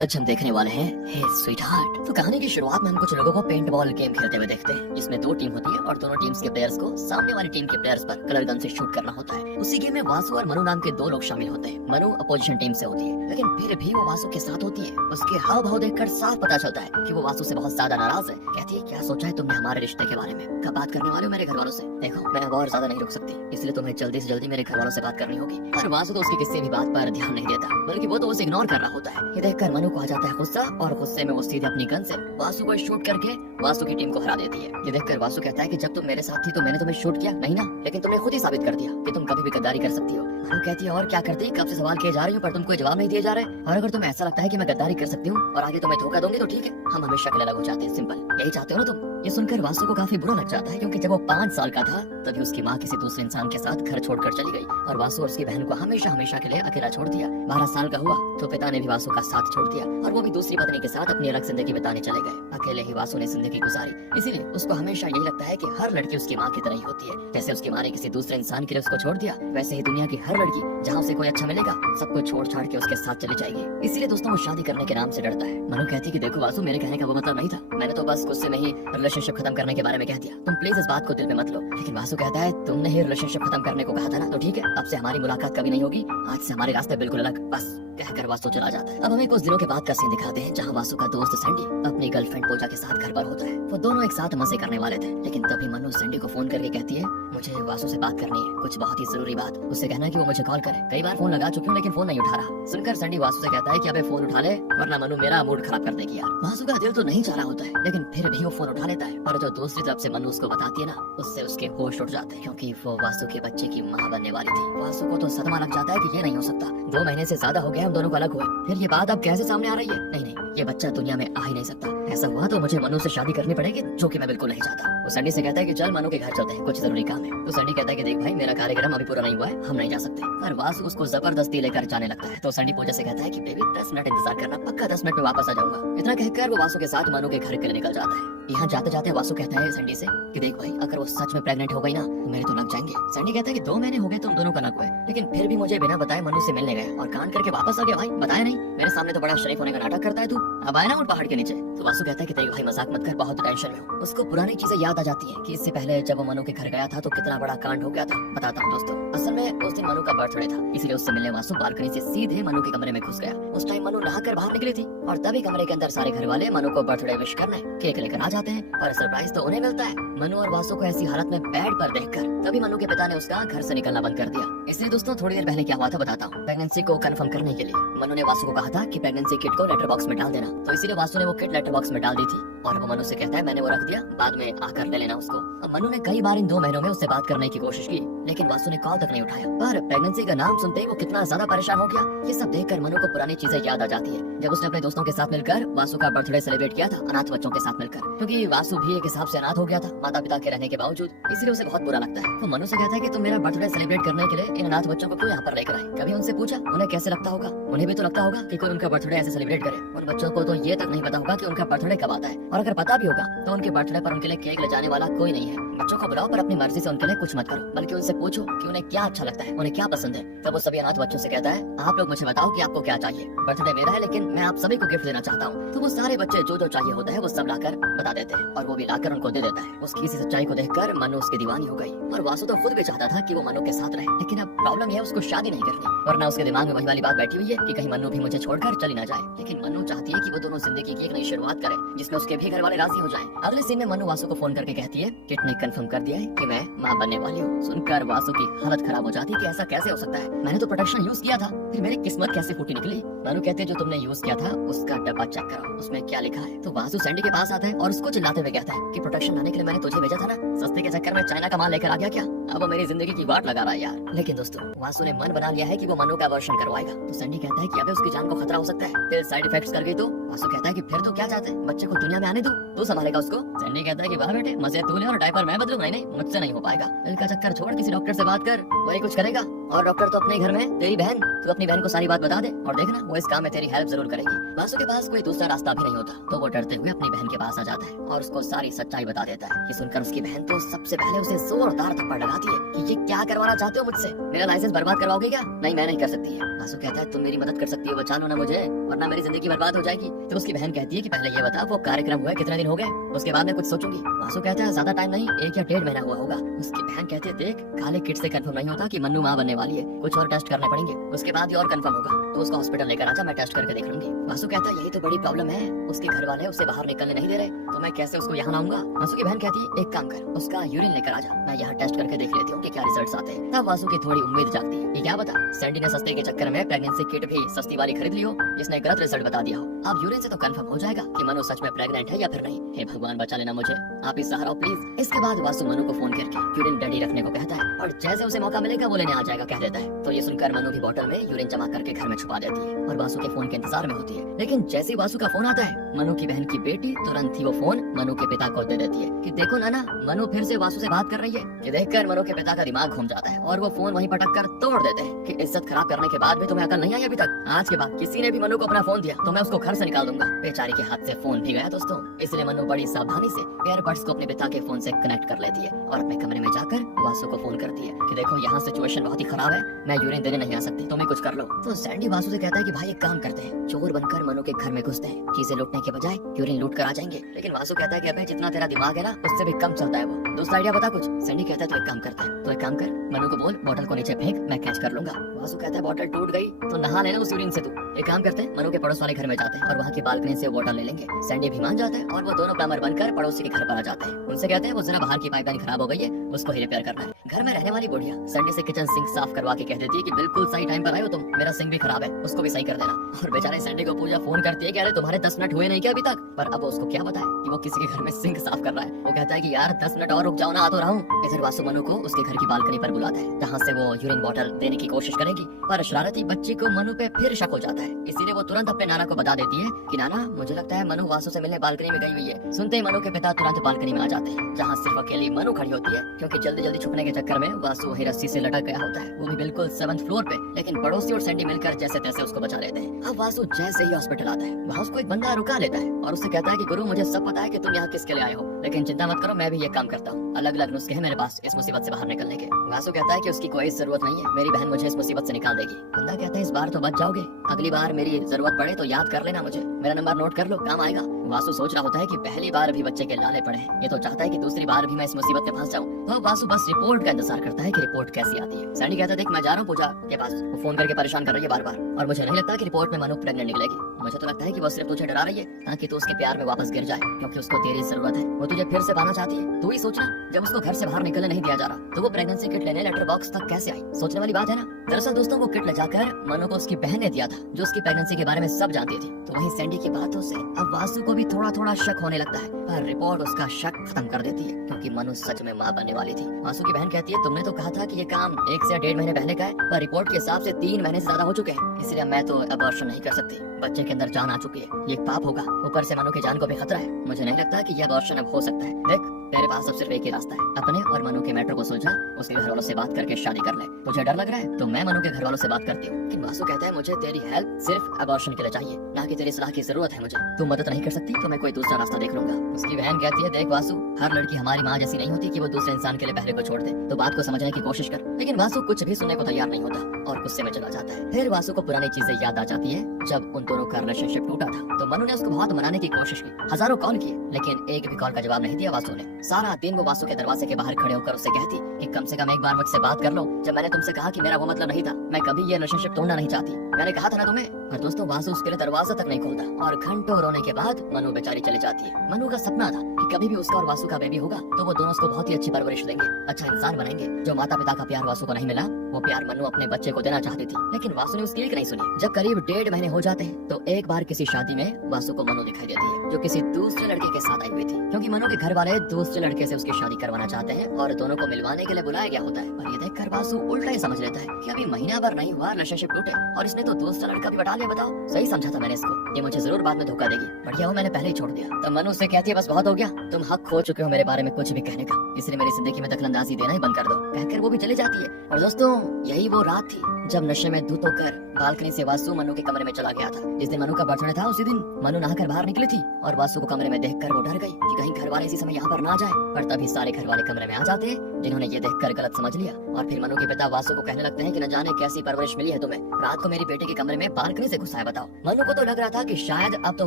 आज हम देखने वाले हैं हे स्वीट हार्ट। तो कहानी की शुरुआत में हम कुछ लोगों को पेंट बॉल गेम खेलते हुए देखते हैं, जिसमें दो टीम होती है और दोनों टीम्स के प्लेयर्स को सामने वाली टीम के प्लेयर्स पर कलर गन से शूट करना होता है। उसी गेम में वासु और मनु नाम के दो लोग शामिल होते हैं। मनु अपोजिशन टीम से होती है, लेकिन फिर भी वो वासु के साथ होती है। उसके हाव भाव देखकर साफ पता चलता है कि वो वासु से बहुत ज्यादा नाराज है। कहती है, क्या सोचा है तुमने हमारे रिश्ते के बारे में? कब बात करने वाले हो मेरे घर वालों से? देखो, मैं अब और ज्यादा नहीं रुक सकती, इसलिए तुम्हें जल्दी से जल्दी मेरे घर वालों से बात करनी होगी। और वासु तो उसकी किसी भी बात पर ध्यान नहीं देता, बल्कि वो तो उसे इग्नोर कर रहा होता है। ये देखकर मनु को आ जाता है गुस्सा और गुस्से में वो सीधे अपनी गन से वासु को शूट करके वासु की टीम को हरा देती है। ये देखकर वासु कहता है कि जब तुम मेरे साथ थी तो मैंने तुम्हें शूट किया नहीं ना, लेकिन तुमने खुद ही साबित कर दिया कि तुम कभी भी गद्दारी कर सकती हो। मनु कहती है, और क्या करती? कब से सवाल किए जा रही हूँ पर तुम कोई जवाब नहीं दिए जा रहे। और अगर तुम्हें ऐसा लगता है कि मैं गद्दारी कर सकती हूँ और आगे तुम्हें धोखा दूंगी तो ठीक है, हम हमेशा के लिए अलग हो जाते हैं। सिंपल, यही चाहते हो ना तुम? ये सुनकर वासु को काफी बुरा लग जाता है, क्योंकि जब वो 5 साल का था तभी उसकी माँ किसी दूसरे इंसान के साथ घर छोड़कर चली गई और वासु और उसकी बहन को हमेशा हमेशा के लिए अकेला छोड़ दिया। 12 साल का हुआ तो पिता ने भी वासु का साथ छोड़ दिया और वो भी दूसरी पत्नी के साथ अपनी अलग जिंदगी बिताने चले गए। अकेले ही वासु ने जिंदगी गुजारी, इसीलिए उसको हमेशा यही लगता है कि हर लड़की उसकी माँ की तरह ही होती है। जैसे उसकी माँ ने किसी दूसरे इंसान के लिए उसको छोड़ दिया, वैसे ही दुनिया की हर लड़की जहाँ उसे कोई अच्छा मिलेगा सब कुछ छोड़ छाड़ के उसके साथ चली जाएगी। इसीलिए दोस्तों वो शादी करने के नाम से डरता है। मनु कहती है कि देखो वासु, मेरे कहने का वो मतलब नहीं था, मैंने तो बस गुस्से में ही रिलेशनशिप खत्म करने के बारे में कह दिया, तुम प्लीज इस बात को दिल में मत लो। लेकिन वासु कहता है, तुमने ही रिलेशनशिप खत्म करने को कहा था ना, तो ठीक है, अब से हमारी मुलाकात कभी नहीं होगी, आज से हमारे रास्ते बिल्कुल अलग, बस कहकर वासु चला जाता है। अब हमें कुछ दिनों के बाद का सीन दिखाते हैं, जहाँ वासु का दोस्त सैंडी अपनी गर्लफ्रेंड पूजा के साथ घर पर होता है। वो दोनों एक साथ मजे करने वाले थे, लेकिन तभी मनु सैंडी को फोन करके कहती है, मुझे वासु से बात करनी है, कुछ बहुत ही जरूरी बात। उससे कहना है कि वो मुझे कॉल करे, कई बार फोन लगा चुकी हूँ लेकिन फोन नहीं उठा रहा। सुनकर सैंडी वासु से कहता है कि अबे फोन उठा ले, वरना मनु मेरा मूड खराब कर देगी यार। वासु का दिल तो नहीं चाह रहा होता है, लेकिन फिर भी वो फोन उठा लेता है। और जो दूसरी तरफ से मनु उसको बताती है ना, उससे उसके होश उड़ जाते हैं, क्योंकि वो वासु के बच्चे की माँ बनने वाली थी। वासु को तो सदमा लग जाता है कि ये नहीं हो सकता, 2 महीने से ज्यादा हो गया हम दोनों को अलग हुए, फिर ये बात अब कैसे सामने आ रही है? नहीं, ये बच्चा दुनिया में आ ही नहीं सकता। ऐसा हुआ तो मुझे मनु से शादी करनी पड़ेगी, जो कि मैं बिल्कुल नहीं चाहता। वो सैंडी से कहता है कि चल मनु के घर चलते हैं, कुछ जरूरी काम है। तो सैंडी कहता है कि देख भाई, मेरा कार्यक्रम अभी पूरा नहीं हुआ है, हम नहीं जा सकते। पर वासु उसको जबरदस्ती लेकर जाने लगता है। तो सैंडी पूजा से कहता है कि बेबी 10 मिनट इंतजार करना, पक्का 10 मिनट में वापस आ जाऊंगा। इतना कहकर वो वासु के साथ मनु के घर के लिए निकल जाता है। यहाँ जाते जाते वासु कहता है सैंडी से कि देख भाई, अगर वो सच में प्रेग्नेंट हो गई ना तो मेरे तो लग जाएंगे। सैंडी कहता है कि 2 महीने हो गए तुम दोनों का अलग हुए, लेकिन फिर भी मुझे बिना बताए मनु से मिलने गया और कान करके वापस आ गया। भाई बताया नहीं, मेरे सामने तो बड़ा शरीफ होने का नाटक करता है तू, अब आया ना उन पहाड़ के नीचे। तो वासु कहता है कि देख भाई, मजाक मत कर, बहुत टेंशन में हूँ। उसको पुरानी चीजें याद आ जाती है कि इससे पहले जब वो मनु के घर गया था तो कितना बड़ा कांड हो गया था। बताता हूँ दोस्तों, असल में उस दिन मनु का बर्थडे था, इसलिए उससे मिलने वासु बालकनी से सीधे मनु के कमरे में घुस गया। उस टाइम मनु नहाकर बाहर निकली थी और तभी कमरे के अंदर सारे घर वाले मनु को बर्थडे विश करने केक लेकर आ जाते हैं, पर सरप्राइज तो उन्हें मिलता है। मनु और वासु को ऐसी हालत में बेड पर देखकर तभी मनु के पिता ने उसका घर से निकलना बंद कर दिया। इसलिए दोस्तों थोड़ी देर पहले क्या हुआ था बताता हूँ। प्रेगनेंसी को कंफर्म करने के लिए मनु ने वासु को कहा था कि प्रेगनेंसी किट को लेटर बॉक्स में डाल देना, तो इसीलिए वासु ने वो किट लेटर बॉक्स में डाल दी थी और वो मनु से कहता है मैंने वो रख दिया, बाद में आकर ले लेना उसको। अब मनु ने कई बार इन 2 महीनों में उससे बात करने की कोशिश की, लेकिन वासु ने कॉल तक नहीं उठाया। पर प्रेगनेंसी का नाम सुनते ही वो कितना ज्यादा परेशान हो गया। ये सब देखकर मनु को पुरानी चीजें याद आ जाती है, जब उसने अपने दोस्तों के साथ मिलकर वासु का बर्थडे सेलिब्रेट किया था अनाथ बच्चों के साथ मिलकर, क्योंकि वासु भी एक हिसाब से अनाथ हो गया था माता पिता के रहने के बावजूद, इसलिए उसे बहुत बुरा लगता है। तो मनु से कहता है कि तुम मेरा बर्थडे सेलिब्रेट करने के लिए इन अनाथ बच्चों को क्यों यहाँ पर लेकर आए? कभी उनसे पूछा उन्हें कैसे लगता होगा? उन्हें भी तो लगता होगा कि कोई उनका बर्थडे ऐसे सेलिब्रेट करे। उन बच्चों को तो ये तक नहीं पता होगा कि उनका बर्थडे कब आता है, और अगर पता भी होगा तो उनके बर्थडे पर उनके लिए केक ले जाने वाला कोई नहीं है। बच्चों को बुलाओ पर अपनी मर्जी से उनके लिए कुछ मत करो, बल्कि उनसे पूछो कि उन्हें क्या अच्छा लगता है, उन्हें क्या पसंद है। तब वो सभी अनाथ बच्चों से कहता है, आप लोग मुझे बताओ कि आपको क्या चाहिए, बर्थडे मेरा है लेकिन मैं आप सभी को गिफ्ट देना चाहता हूँ। तो वो सारे बच्चे जो जो चाहिए होता है वो सब लाकर बता देते हैं और वो भी लाकर उनको दे देता है। उसकी इसी सच्चाई को देखकर मनु उसकी दीवानी हो गई और वासु तो खुद भी चाहता था कि वो मनु के साथ रहे, लेकिन अब प्रॉब्लम है उसको शादी नहीं करनी, वरना उसके दिमाग में वही वाली बात बैठी हुई है कि कहीं मनु भी मुझे छोड़कर चली ना जाए। लेकिन मनु चाहती है कि वो दोनों जिंदगी की एक नई शुरुआत करें, जिसमें उसके भी घर वाले राजी हो जाएं। अगले सीन में मनु वासु को फोन करके कहती है किट ने कंफर्म कर दिया है कि मैं मां बनने वाली हूँ। सुनकर वासु की हालत खराब हो जाती है कि ऐसा कैसे हो सकता है, मैंने तो प्रोटेक्शन यूज किया था, फिर मेरी किस्मत कैसे फूटी निकली। मनु कहते हैं जो तुमने यूज किया था उसका डब्बा चेक करो, उसमें क्या लिखा है। तो वासु सैंडी के पास आता है और उसको चिल्लाते हुए कहता है कि प्रोटेक्शन लाने के लिए मैंने तुझे भेजा था ना, सस्ते के चक्कर में चाइना का माल लेकर आ गया क्या? अब वो मेरी जिंदगी की वाट लगा रहा है यार। लेकिन दोस्तों वासु ने मन बना लिया है कि वो मनु का अबॉर्शन करवाएगा। तो सैंडी कहता है कि अबे उसकी जान को खतरा हो सकता है, फिर साइड इफेक्ट्स कर गई तो? वासु कहता है कि फिर तो क्या चाहते हैं, बच्चे को दुनिया में आने दो, तू संभालेगा उसको। सैंडी कहता है कि वाह बेटे, मजे तू ले और डायपर मैं बदलूं। नहीं, मुझसे नहीं हो पाएगा, दिल का चक्कर छोड़ किसी डॉक्टर से बात कर, वही कुछ करेगा। और डॉक्टर तो अपने घर में, तेरी बहन, तू अपनी बहन को सारी बात बता दे और देखना वो इस काम में तेरी हेल्प जरूर करेगी। वासु के पास कोई दूसरा रास्ता भी नहीं होता तो वो डरते हुए अपनी बहन के पास आ जाता है और उसको सारी सच्चाई बता देता है। ये सुनकर उसकी बहन तो सबसे पहले उसे जोरदार थप्पड़ लगाती है कि ये क्या करवाना चाहते हो मुझसे, मेरा लाइसेंस बर्बाद करवाओगे क्या? नहीं, मैं नहीं कर सकती है। वासु कहता है तुम मेरी मदद कर सकती हो, बचा लो ना मुझे वरना मेरी जिंदगी बर्बाद हो जाएगी। तो उसकी बहन कहती है कि पहले ये बता वो कार्यक्रम हुआ कितने दिन हो गए, उसके बाद मैं कुछ सोचूंगी। वासु कहता है ज्यादा टाइम नहीं, 1 या 1.5 महीना हुआ होगा। उसकी बहन कहती है देख काले किट से कंफर्म नहीं होता कि मन्नू माँ बनने वाली है, कुछ और टेस्ट करने पड़ेंगे, उसके बाद ही और कंफर्म होगा। तो उसको हॉस्पिटल लेकर आजा, मैं टेस्ट करके देख लूंगी। वासु कहता है यही तो बड़ी प्रॉब्लम है, उसके घर वाले उसे बाहर निकलने नहीं दे रहे, तो मैं कैसे उसको यहाँ लाऊंगा? वासु की बहन कहती है एक काम कर, उसका यूरिन लेकर आजा, मैं यहाँ टेस्ट करके देख लेती हूँ कि क्या रिजल्ट्स आते हैं। तब वासु की थोड़ी उम्मीद जागती है। ये क्या बता, सैंडी ने सस्ते के चक्कर में प्रेगनेंसी किट भी सस्ती वाली खरीद ली हो, इसने गलत रिजल्ट बता दिया हो। अब यूरिन से तो कंफर्म हो जाएगा कि मनु सच में प्रेग्नेंट है या फिर नहीं। हे भगवान बचा लेना मुझे, आप ही सहारा हो प्लीज। इसके बाद वासु मनु को फोन करके यूरिन रेडी रखने को कहता है और जैसे उसे मौका मिलेगा वो लेने आ जाएगा कह देता है। तो ये सुनकर मनु भी बोतल में यूरिन जमा करके घर में छुपा देती है और वासु के फोन के इंतजार में होती है। लेकिन जैसे ही वासु का फोन आता है मनु की बहन की बेटी तुरंत ही वो फोन मनु के पिता को दे देती है कि देखो नाना, मनु फिर से वासु से बात कर रही है। ये देखकर मनु के पिता का दिमाग घूम जाता है और वो फोन वहीं पटक कर तोड़ देते हैं कि इज्जत खराब करने के बाद भी तुम्हें अकल नहीं आई अभी तक? आज के बाद किसी ने भी मनु को अपना फोन दिया तो मैं उसको घर से निकाल दूंगा। बेचारी के हाथ से फोन भी गया दोस्तों, इसलिए मनु बड़ी सावधानी से एयरबड्स को अपने पिता के फोन से कनेक्ट कर लेती है और अपने कमरे में जाकर वासु को फोन करती है कि देखो यहाँ सिचुएशन बहुत ही खराब है, मैं यूरिन देने नहीं आ सकती, तुम्हें कुछ कर लो। तो सैंडी वासु से कहता है कि भाई एक काम करते हैं, चोर बनकर मनु के घर में घुसते हैं, चीजें लूटने के बजाय यूरिन लूट कर आ जाएंगे। लेकिन वासु कहता है कि अबे जितना तेरा दिमाग है ना उससे भी कम चलता है वो, दूसरा आइडिया बता कुछ। सैंडी कहता है तो एक काम करता है, तो एक काम कर मनु को बोल बोतल को नीचे फेंक, मैं कैच कर लूंगा। वासु कहता है बोतल टूट गई तो नहा लेना उस यूरिन से तू। एक काम करते हैं, मनु के पड़ोस वाले घर में जाते हैं और वहाँ की बालकनी से बोतल ले लेंगे। सैंडी भी मान जाता है और वो दोनों प्लम्बर बनकर पड़ोसी के घर पर आ जाते हैं। उनसे कहते हैं वो जरा बाहर की पाइपलाइन खराब हो गई है, उसको ही रिपेयर करना है। घर में रहने वाली बुढ़िया सैंडी से किचन सिंक साफ करवा के कह देती है कि बिल्कुल सही टाइम पर आए हो तुम, मेरा सिंक भी खराब है, उसको भी सही कर देना। और बेचारे सैंडी को पूजा फोन करती है कि अरे तुम्हारे 10 मिनट हुए नहीं क्या अभी तक? पर अब उसको क्या बताए कि वो किसी के घर में सिंक साफ कर रहा है। वो कहता है कि यार 10 मिनट और रुक जाओ ना, आ तो रहा हूँ। इधर वासु मनु को उसके घर की बालकनी पर बुलाता है जहाँ से वो यूरिन बॉटल देने की कोशिश करेगी, पर शरारती बच्ची को मनु पे फिर शक हो जाता है, इसीलिए वो तुरंत अपने नाना को बता देती है कि नाना मुझे लगता है मनु वासु से मिलने बालकनी में गई हुई है। सुनते ही मनु के पिता तुरंत बालकनी में आ जाते हैं जहाँ सिर्फ अकेली मनु खड़ी होती है, क्योंकि जल्दी जल्दी छुपने के चक्कर में वासु वही रस्सी से लटक गया होता है, वो भी बिल्कुल 7th फ्लोर पे। लेकिन पड़ोसी और सैंडी मिलकर जैसे तैसे उसको बचा लेते हैं। अब वासु जैसे ही हॉस्पिटल आता है वहाँ उसको एक बंदा रुका लेता है और उससे कहता है कि गुरु मुझे सब पता है कि तुम यहाँ किसके लिए आए हो, लेकिन चिंता मत करो मैं भी ये काम करता हूँ, अलग अलग नुस्खे हैं मेरे पास इस मुसीबत से बाहर निकलने के। वासु कहता है कि उसकी कोई जरूरत नहीं है, मेरी बहन मुझे इस मुसीबत से निकाल देगी। बंदा कहता है इस बार तो बच जाओगे, अगली बार मेरी जरूरत पड़े तो याद कर लेना मुझे, मेरा नंबर नोट कर लो, काम आएगा। वासु सोच रहा होता है कि पहली बार भी बच्चे के लाले पड़े हैं, ये तो चाहता है कि दूसरी बार भी मैं इस मुसीबत में फंस जाऊं। तो वासु बस रिपोर्ट का इंतजार करता है कि रिपोर्ट कैसी आती है। सैंडी कहता है देख मैं जा रहा हूँ पूजा के पास, वो फोन करके परेशान कर रही है बार बार, और मुझे नहीं लगता कि रिपोर्ट में मनु प्रेग्नेंट निकलेगी। मुझे तो लगता है कि वो सिर्फ तुझे डरा रही है ताकि तू उसके प्यार में वापस गिर जाए, क्योंकि उसको तेरी जरूरत है, वो तुझे फिर से पाना चाहती है। तू ही सोचना जब उसको घर से बाहर निकलने नहीं दिया जा रहा तो वो प्रेगनेंसी किट लेने लेटर बॉक्स तक कैसे आई, सोचने वाली बात है ना। दरअसल दोस्तों वो किट ले जाकर मनु को उसकी बहन ने दिया था जो उसकी प्रेगनेंसी के बारे में सब जानती थी। तो वहीं सैंडी की बातों से अब वासु को भी थोड़ा थोड़ा शक होने लगता है, पर रिपोर्ट उसका शक खत्म कर देती है क्योंकि मनु सच में मां बनने वाली थी। वासु की बहन कहती है तुमने तो कहा था कि ये काम 1 से 1.5 महीने पहले का है, पर रिपोर्ट के हिसाब से 3 महीने से ज्यादा हो चुके हैं, इसलिए मैं तो अबॉर्शन नहीं कर सकती, बच्चे के अंदर जान आ चुकी है, ये एक पाप होगा, ऊपर से मनु की जान को भी खतरा है, मुझे नहीं लगता कि यह अबॉर्शन अब हो सकता है। देख तेरे पास अब सिर्फ एक ही रास्ता है, अपने और मनु के मैटर को सुलझा, उसके घर वालों से बात करके शादी कर ले। तुझे डर लग रहा है तो मैं मनु के घर वालों से बात करती हूँ। लेकिन वासु कहता है मुझे तेरी हेल्प सिर्फ अबॉर्शन के लिए चाहिए, ना कि तेरी सलाह की जरूरत है मुझे, तू मदद नहीं कर सकती तो मैं कोई दूसरा रास्ता देख लूंगा। उसकी बहन कहती है देख वासु, हर लड़की हमारी माँ जैसी नहीं होती कि वो दूसरे इंसान के लिए पहले को छोड़ दे, तो बात को समझने की कोशिश कर। लेकिन वासु कुछ भी सुनने को तैयार नहीं होता और गुस्से में चला जाता है। फिर वासु को पुरानी चीजें याद आ जाती है जब उन दोनों का रिलेशनशिप टूटा था, तो मनु ने उसको बहुत मनाने की कोशिश की, हजारों कॉल किए, लेकिन एक भी कॉल का जवाब नहीं दिया वासु ने। सारा दिन वो वासु के दरवाजे के बाहर खड़े होकर उससे कहती कि कम से कम एक बार मुझसे बात कर लो, जब मैंने तुमसे कहा कि मेरा वो मतलब नहीं था, मैं कभी ये रिलेशनशिप तोड़ना नहीं चाहती, मैंने कहा था ना तुम्हें। पर दोस्तों वासु उसके लिए दरवाजा तक नहीं खोलता और घंटों रोने के बाद मनु बेचारी चली जाती है। मनु का सपना था कि कभी भी उसका और वासु का बेबी होगा तो वो दोनों उसको बहुत ही अच्छी परवरिश देंगे, अच्छा इंसान बनेंगे। जो माता पिता का प्यार वासु को नहीं मिला वो प्यार मनु अपने बच्चे को देना चाहती थी, लेकिन वासु ने उसकी एक नहीं सुनी। जब करीब 1.5 महीने हो जाते हैं तो एक बार किसी शादी में वासु को मनु दिखाई देती है जो किसी दूसरे लड़के के साथ आई हुई थी, क्योंकि मनु के घर वाले दूसरे लड़के से उसकी शादी करवाना चाहते हैं और दोनों को मिलवाने के लिए बुलाया गया होता है। पर ये देखकर वासु उल्टा ही समझ लेता है कि अभी महीना भर नहीं हुआ रिलेशनशिप टूटे और इसने तो दूसरा लड़का भी बता लिया। बताओ सही समझा था मैंने इसको, ये मुझे जरूर बाद में धोखा देगी, बढ़िया हो मैंने पहले ही छोड़ दिया। तब मनु उससे कहती है बस बहुत हो गया, तुम हक खो चुके हो मेरे बारे में कुछ भी कहने का, इसलिए मेरी जिंदगी में दखलंदाजी देना ही बंद कर दो, कहकर वो भी चली जाती है। और दोस्तों यही वो रात थी जब नशे में धुत होकर बालकनी से वासु मनु के कमरे में चला गया था। जिस दिन मनु का बर्थडे था उसी दिन मनु नहाकर बाहर निकली थी और वासु को कमरे में देखकर वो डर गई कि कहीं घर वाले इसी समय यहाँ पर ना जाए। पर तभी सारे घर वाले कमरे में आ जाते हैं जिन्होंने ये देखकर गलत समझ लिया। और फिर मनु के पिता वासु को कहने लगते हैं कि न जाने कैसी परवरिश मिली है तुम्हें, रात को मेरी बेटे के कमरे में बालकनी से घुसा है बताओ। मनु को तो लग रहा था कि शायद अब तो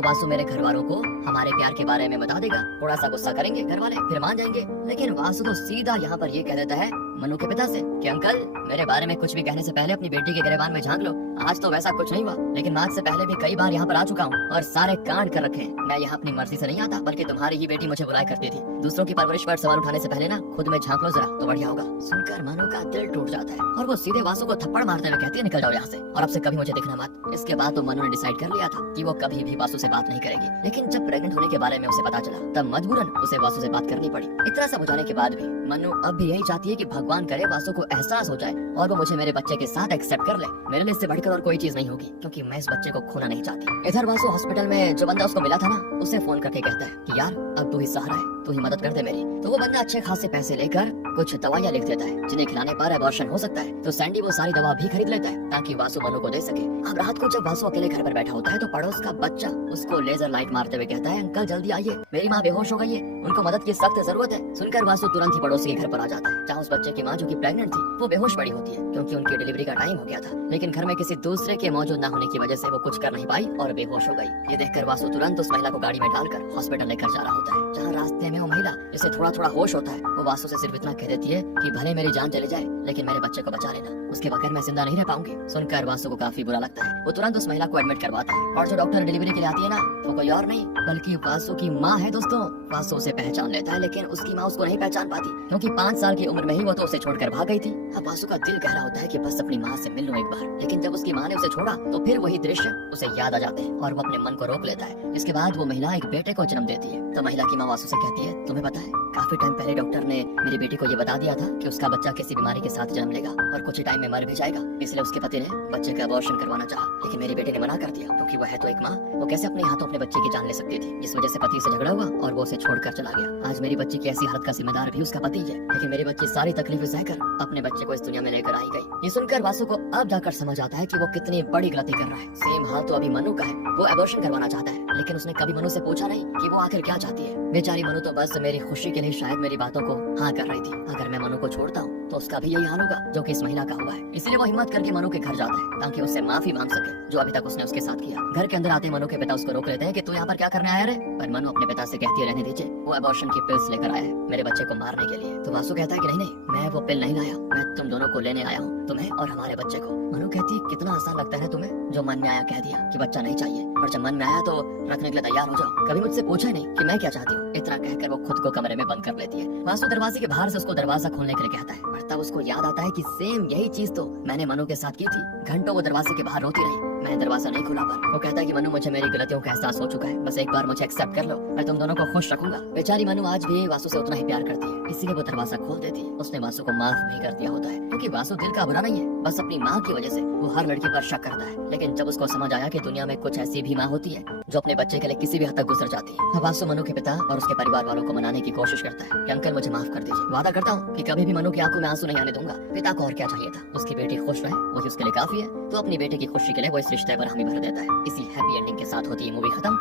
वासु मेरे घर वालों को हमारे प्यार के बारे में बता देगा, थोड़ा सा गुस्सा करेंगे घर वाले फिर मान जाएंगे। लेकिन वासु तो सीधा यहाँ पर ये कह देता है मनु के पिता से कि अंकल मेरे बारे में कुछ भी कहने से पहले अपनी बेटी के गिरबान में झांक लो। आज तो वैसा कुछ नहीं हुआ, लेकिन मैं आज से पहले भी कई बार यहाँ पर आ चुका हूँ और सारे कांड कर रखे हैं। मैं यहाँ अपनी मर्जी से नहीं आता, बल्कि तुम्हारी ही बेटी मुझे बुलाया करती थी। दूसरों की परवरिश पर सवाल उठाने से पहले ना खुद में झांक लो जरा तो बढ़िया होगा। सुनकर मनु का दिल टूट जाता है और वो सीधे वासु को थप्पड़ मारते हुए कहती है निकल जाओ यहाँ से और अब से कभी मुझे दिखना मत। इसके बाद तो मनु ने डिसाइड कर लिया था कि वो कभी भी वासु से बात नहीं करेगी। लेकिन जब प्रेग्नेंट होने के बारे में उसे पता चला तब मजबूरन उसे वासु से बात करनी पड़ी। इतना सब हो जाने के बाद भी मनु अब भी यही चाहती है कि भगवान करे वासु को एहसास हो जाए और वो मुझे मेरे बच्चे के साथ एक्सेप्ट कर ले। मेरे लिए इससे बढ़कर और कोई चीज नहीं होगी, क्योंकि मैं इस बच्चे को खोना नहीं चाहती। इधर वासु हॉस्पिटल में जो बंदा उसको मिला था ना, उसे फोन करके कहता है कि यार अब तू ही सहारा है, तू ही मदद कर दे मेरी। तो वो बंदा अच्छे खासे पैसे लेकर कुछ दवाइयाँ लिख देता है जिन्हें खिलाने पर एबॉर्शन हो सकता है। तो सैंडी वो सारी दवा भी खरीद लेता है ताकि वासु मनु को दे सके। अब रात को जब वासु अकेले घर पर बैठा होता है तो पड़ोस का बच्चा उसको लेजर लाइट मारते हुए कहता है अंकल जल्दी आइए, मेरी माँ बेहोश हो गई है, उनको मदद की सख्त जरूरत है। सुनकर वासु तुरंत ही पड़ोसी के घर पर आ जाता है जहाँ उस बच्चे की माँ जो की प्रेग्नेंट थी वो बेहोश पड़ी होती है क्योंकि उनकी डिलीवरी का टाइम हो गया था। लेकिन घर में किसी दूसरे के मौजूद न होने की वजह से वो कुछ कर नहीं पाई और बेहोश हो गई। ये देखकर वासु तुरंत उस महिला को गाड़ी में डालकर हॉस्पिटल लेकर जा रहा होता है। जहाँ रास्ते में वो महिला जिसे थोड़ा थोड़ा होश होता है वो वासु से सिर्फ इतना कह देती है कि भले मेरी जान चली जाए लेकिन मेरे बच्चे को बचा लेना, उसके बगैर मैं जिंदा नहीं रह पाऊंगी। सुनकर वासु को काफी बुरा लगता है। वो तुरंत उस महिला को एडमिट करवाता है और जो डॉक्टर डिलीवरी के लिए आती है ना वो कोई और नहीं बल्कि वासु की माँ है। दोस्तों वासु उसे पहचान लेता है लेकिन उसकी माँ उसको नहीं पहचान पाती क्योंकि 5 साल की उम्र में ही वो तो उसे छोड़कर भाग गई थी। अब वासु का दिल कह रहा होता है कि बस अपनी माँ से मिल लूं एक बार, लेकिन जब उसकी माँ ने उसे छोड़ा तो फिर वही दृश्य उसे याद आ जाते हैं और वो अपने मन को रोक लेता है। इसके बाद वो महिला एक बेटे को जन्म देती है। तो महिला की माँ वासु से कहती है तुम्हें पता है काफी टाइम पहले डॉक्टर ने मेरी बेटी को ये बता दिया था कि उसका बच्चा किसी बीमारी के साथ जन्म लेगा और कुछ ही टाइम में मर भी जाएगा, इसलिए उसके पति ने बच्चे का अबॉर्शन करवाना चाहा। लेकिन मेरी बेटी ने मना कर दिया क्योंकि वो है तो एक माँ, वो कैसे अपने हाथों अपने बच्चे की जान ले सकती थी। इस वजह से पति से झगड़ा हुआ और वो उसे छोड़कर चला गया। आज मेरी बच्ची की ऐसी हालत का जिम्मेदार भी उसका पति है, लेकिन मेरी बच्ची सारी तकलीफें सहकर अपने बच्चे को इस दुनिया में लेकर आई गई। ये सुनकर वासु को अब जाकर समझ आता है कि वो कितनी बड़ी गलती कर रहा है। सेम हाल तो अभी मनु का है, वो अबॉर्शन करवाना चाहता है लेकिन उसने कभी मनु से पूछा नहीं कि वो आखिर क्या चाहती है। बेचारी मनु तो बस मेरी खुशी के लिए शायद मेरी बातों को हाँ कर रही थी। अगर मैं मनु को छोड़ता हूँ तो उसका भी यही हाल होगा जो कि इस महिला का हुआ है। इसलिए वो हिम्मत करके मनु के घर जाता है ताकि उससे माफी मांग सके जो अभी तक उसने उसके साथ किया। घर के अंदर आते मनु के पिता उसको रोक लेते हैं कि तू यहाँ पर क्या करने आया रे, पर मनु अपने पिता से कहती है रहने दीजिए, वो अबॉर्शन की पिल्स लेकर आया है मेरे बच्चे को मारने के लिए। तो वासु कहता है कि नहीं मैं वो पिल नहीं लाया, मैं तुम दोनों को लेने आया हूँ, तुम्हें और हमारे बच्चे को। मनु कहती है कितना आसान लगता है तुम्हें, जो मन में आया कह दिया कि बच्चा नहीं चाहिए, और जब मन में आया तो रखने के लिए तैयार हो जाओ, कभी मुझसे पूछा ही नहीं कि मैं क्या चाहती हूँ। इतना कहकर वो खुद को कमरे में बंद कर लेती है। वासु दरवाजे के बाहर से उसको दरवाजा खोलने के लिए कहता है, पर तब उसको याद आता है कि सेम यही चीज तो मैंने मनु के साथ की थी। घंटों वो दरवाजे के बाहर रोती रही, मैं दरवाजा नहीं खुला पर वो कहता है कि मनु मुझे मेरी गलतियों का एहसास हो चुका है, बस एक बार मुझे एक्सेप्ट कर लो, मैं तुम दोनों को खुश रखूंगा। बेचारी मनु आज भी वासु से उतना ही प्यार करती है, इसीलिए वो दरवाजा खोल देती है। उसने वासु को माफ भी कर दिया होता है क्योंकि वासु दिल का बुरा नहीं है, बस अपनी माँ की वजह से वो हर लड़की पर शक करता है। लेकिन जब उसको समझ आया कि दुनिया में कुछ ऐसी भी माँ होती है जो अपने बच्चे के लिए किसी भी हद तक गुजर जाती है, वासु मनु के पिता और उसके परिवार वालों को मनाने की कोशिश करता है कि अंकल मुझे माफ कर दीजिए, वादा करता हूँ कि कभी भी मनु की आंखों में आंसू नहीं आने दूंगा। पिता को और क्या चाहिए था, उसकी बेटी खुश रहे वही उसके लिए काफी है। तो अपनी बेटे की खुशी के लिए वो इस रिश्ते पर हामी भर देता है। इसी हैप्पी एंडिंग के साथ होती है मूवी खत्म।